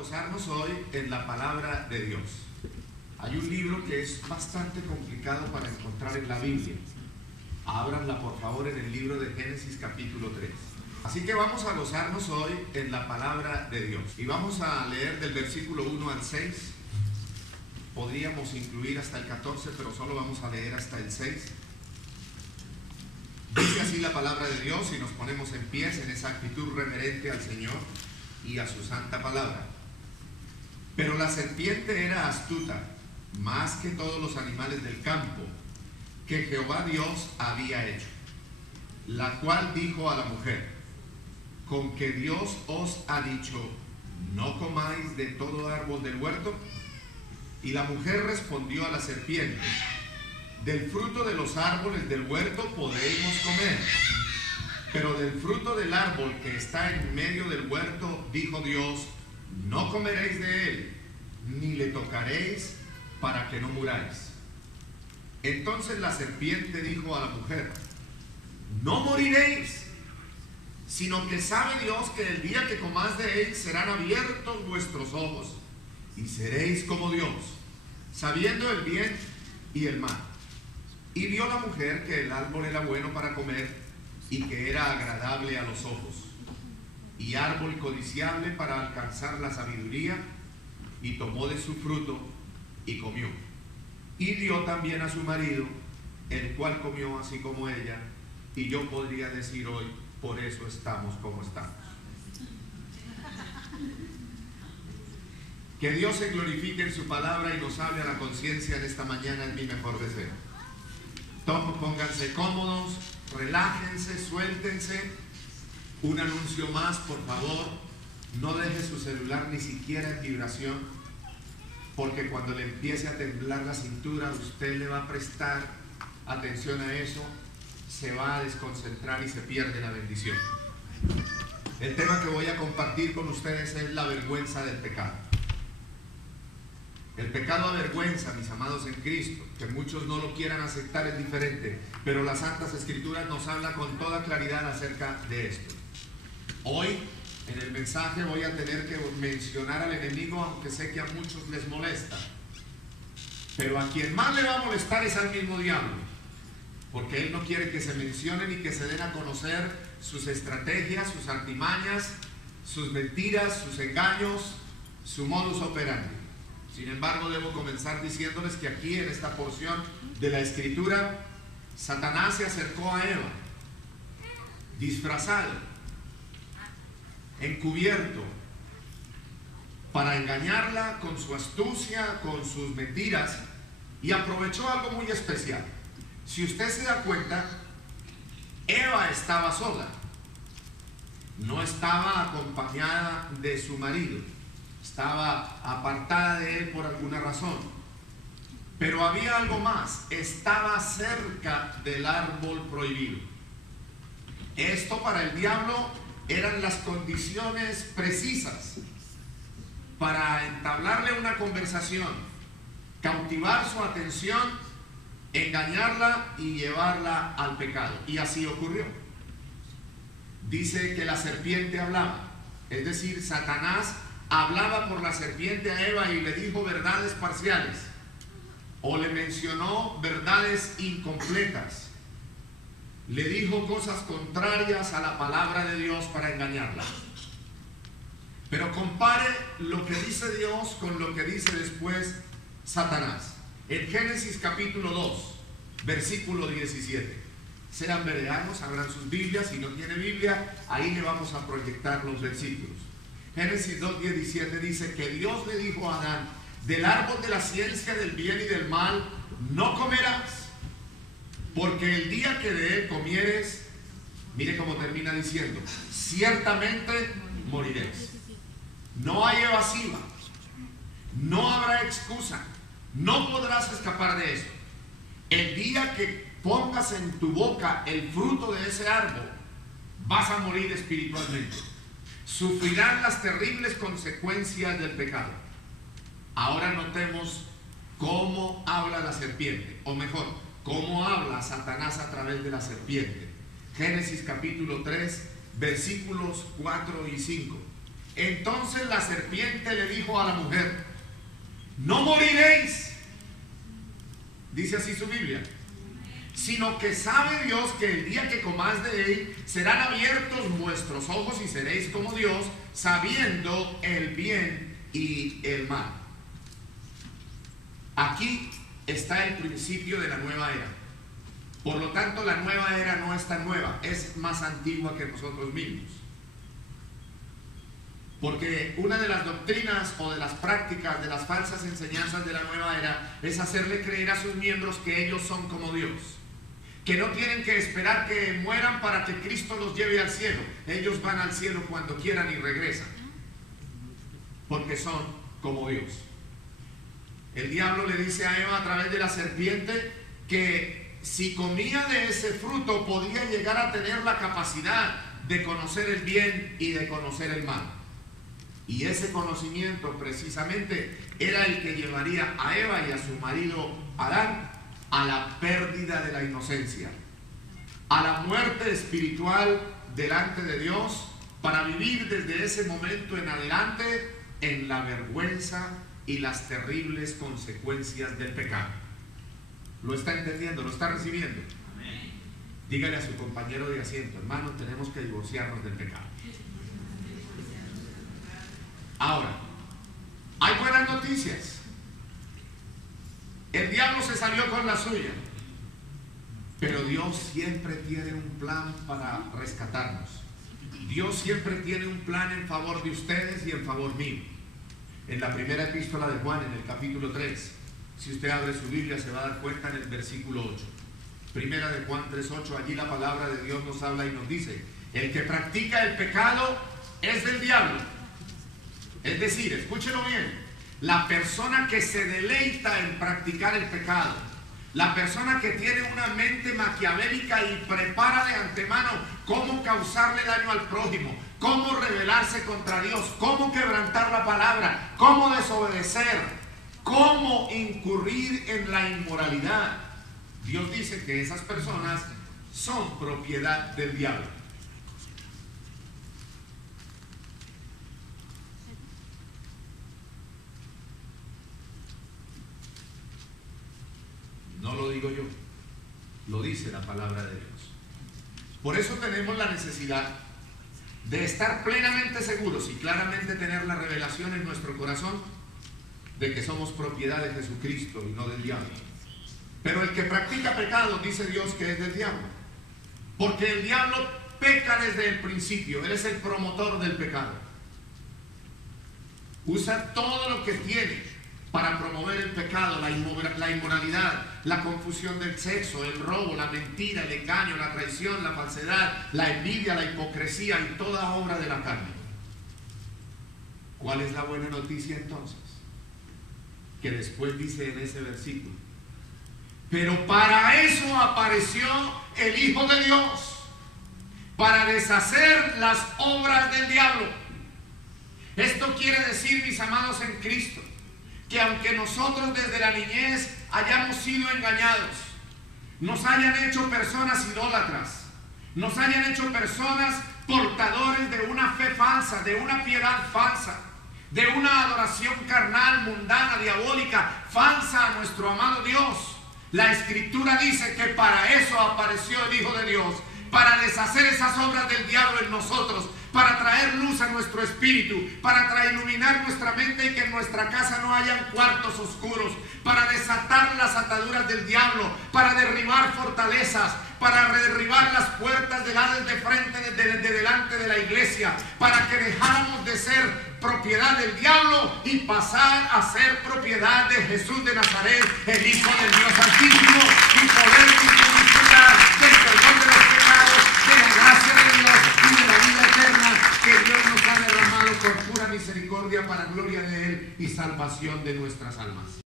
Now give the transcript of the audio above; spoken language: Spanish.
gozarnos hoy en la palabra de Dios. Hay un libro que es bastante complicado para encontrar en la Biblia. Ábranla por favor en el libro de Génesis capítulo 3. Así que vamos a gozarnos hoy en la palabra de Dios. Y vamos a leer del versículo 1 al 6. Podríamos incluir hasta el 14, pero solo vamos a leer hasta el 6. Dice así la palabra de Dios y nos ponemos en pie en esa actitud reverente al Señor y a su santa palabra. Pero la serpiente era astuta, más que todos los animales del campo que Jehová Dios había hecho, la cual dijo a la mujer: ¿con que Dios os ha dicho, no comáis de todo árbol del huerto? Y la mujer respondió a la serpiente: del fruto de los árboles del huerto podemos comer, pero del fruto del árbol que está en medio del huerto, dijo Dios, no comeréis de él, ni le tocaréis, para que no muráis. Entonces la serpiente dijo a la mujer: no moriréis, sino que sabe Dios que el día que comáis de él serán abiertos vuestros ojos, y seréis como Dios, sabiendo el bien y el mal. Y vio la mujer que el árbol era bueno para comer, y que era agradable a los ojos, y árbol codiciable para alcanzar la sabiduría, y tomó de su fruto, y comió. Y dio también a su marido, el cual comió así como ella, y yo podría decir hoy, por eso estamos como estamos. Que Dios se glorifique en su palabra y nos hable a la conciencia en esta mañana, es mi mejor deseo. Pónganse cómodos, relájense, suéltense. Un anuncio más, por favor, no deje su celular ni siquiera en vibración, porque cuando le empiece a temblar la cintura, usted le va a prestar atención a eso, se va a desconcentrar y se pierde la bendición. El tema que voy a compartir con ustedes es la vergüenza del pecado. El pecado avergüenza, mis amados en Cristo. Que muchos no lo quieran aceptar es diferente, pero las Santas Escrituras nos hablan con toda claridad acerca de esto. Hoy, en el mensaje, voy a tener que mencionar al enemigo, aunque sé que a muchos les molesta. Pero a quien más le va a molestar es al mismo diablo, porque él no quiere que se mencionen y que se den a conocer sus estrategias, sus artimañas, sus mentiras, sus engaños, su modus operandi. Sin embargo, debo comenzar diciéndoles que aquí en esta porción de la Escritura, Satanás se acercó a Eva, disfrazado, encubierto, para engañarla con su astucia, con sus mentiras, y aprovechó algo muy especial. Si usted se da cuenta, Eva estaba sola, no estaba acompañada de su marido. Estaba apartada de él por alguna razón. Pero había algo más. Estaba cerca del árbol prohibido. Esto para el diablo eran las condiciones precisas para entablarle una conversación, cautivar su atención, engañarla y llevarla al pecado. Y así ocurrió. Dice que la serpiente hablaba, es decir, Satanás hablaba por la serpiente a Eva y le dijo verdades parciales, o le mencionó verdades incompletas, le dijo cosas contrarias a la palabra de Dios para engañarla. Pero compare lo que dice Dios con lo que dice después Satanás. En Génesis capítulo 2, versículo 17. Sean bereanos, abran sus Biblias. Si no tiene Biblia, ahí le vamos a proyectar los versículos. Génesis 2:17 dice que Dios le dijo a Adán: del árbol de la ciencia del bien y del mal no comerás, porque el día que de él comieres, mire cómo termina diciendo, ciertamente moriréis. No hay evasiva, no habrá excusa, no podrás escapar de eso. El día que pongas en tu boca el fruto de ese árbol, vas a morir espiritualmente. Sufrirán las terribles consecuencias del pecado. Ahora notemos cómo habla la serpiente, o mejor, cómo habla Satanás a través de la serpiente. Génesis capítulo 3, versículos 4 y 5. Entonces la serpiente le dijo a la mujer: no moriréis, dice así su Biblia, sino que sabe Dios que el día que comáis de él serán abiertos vuestros ojos y seréis como Dios, sabiendo el bien y el mal. Aquí está el principio de la nueva era. Por lo tanto, la nueva era no es tan nueva, es más antigua que nosotros mismos. Porque una de las doctrinas o de las prácticas de las falsas enseñanzas de la nueva era es hacerle creer a sus miembros que ellos son como Dios, que no tienen que esperar que mueran para que Cristo los lleve al cielo. Ellos van al cielo cuando quieran y regresan, porque son como Dios. El diablo le dice a Eva a través de la serpiente que si comía de ese fruto podía llegar a tener la capacidad de conocer el bien y de conocer el mal. Y ese conocimiento precisamente era el que llevaría a Eva y a su marido Adán a la pérdida de la inocencia, a la muerte espiritual delante de Dios, para vivir desde ese momento en adelante en la vergüenza y las terribles consecuencias del pecado. ¿Lo está entendiendo? ¿Lo está recibiendo? Amén. Dígale a su compañero de asiento: hermano, tenemos que divorciarnos del pecado. Ahora, hay buenas noticias. El diablo se salió con la suya, pero Dios siempre tiene un plan para rescatarnos. Dios siempre tiene un plan en favor de ustedes y en favor mío. En la primera epístola de Juan, en el capítulo 3, si usted abre su Biblia se va a dar cuenta en el versículo 8. Primera de Juan 3:8, allí la palabra de Dios nos habla y nos dice: el que practica el pecado es del diablo. Es decir, escúchelo bien, la persona que se deleita en practicar el pecado, la persona que tiene una mente maquiavélica y prepara de antemano cómo causarle daño al prójimo, cómo rebelarse contra Dios, cómo quebrantar la palabra, cómo desobedecer, cómo incurrir en la inmoralidad. Dios dice que esas personas son propiedad del diablo. No lo digo yo, lo dice la palabra de Dios. Por eso tenemos la necesidad de estar plenamente seguros y claramente tener la revelación en nuestro corazón de que somos propiedad de Jesucristo y no del diablo. Pero el que practica pecado, dice Dios que es del diablo, porque el diablo peca desde el principio. Él es el promotor del pecado. Usa todo lo que tiene para promover el pecado, la inmoralidad, la confusión del sexo, el robo, la mentira, el engaño, la traición, la falsedad, la envidia, la hipocresía y toda obra de la carne. ¿Cuál es la buena noticia entonces? Que después dice en ese versículo: pero para eso apareció el Hijo de Dios, para deshacer las obras del diablo. Esto quiere decir, mis amados en Cristo, que aunque nosotros desde la niñez hayamos sido engañados, nos hayan hecho personas idólatras, nos hayan hecho personas portadores de una fe falsa, de una piedad falsa, de una adoración carnal, mundana, diabólica, falsa a nuestro amado Dios, la Escritura dice que para eso apareció el Hijo de Dios, para deshacer esas obras del diablo en nosotros, para traer luz a nuestro espíritu, para iluminar nuestra mente y que en nuestra casa no hayan cuartos oscuros, para desatar las ataduras del diablo, para derribar fortalezas, para derribar las puertas del Hades de frente, de delante de la iglesia, para que dejáramos de ser propiedad del diablo y pasar a ser propiedad de Jesús de Nazaret, el Hijo del Dios Altísimo, y poder disfrutar del perdón de los pecados, de la gracia de Dios y de la vida eterna que Dios nos ha derramado por pura misericordia para gloria de Él y salvación de nuestras almas.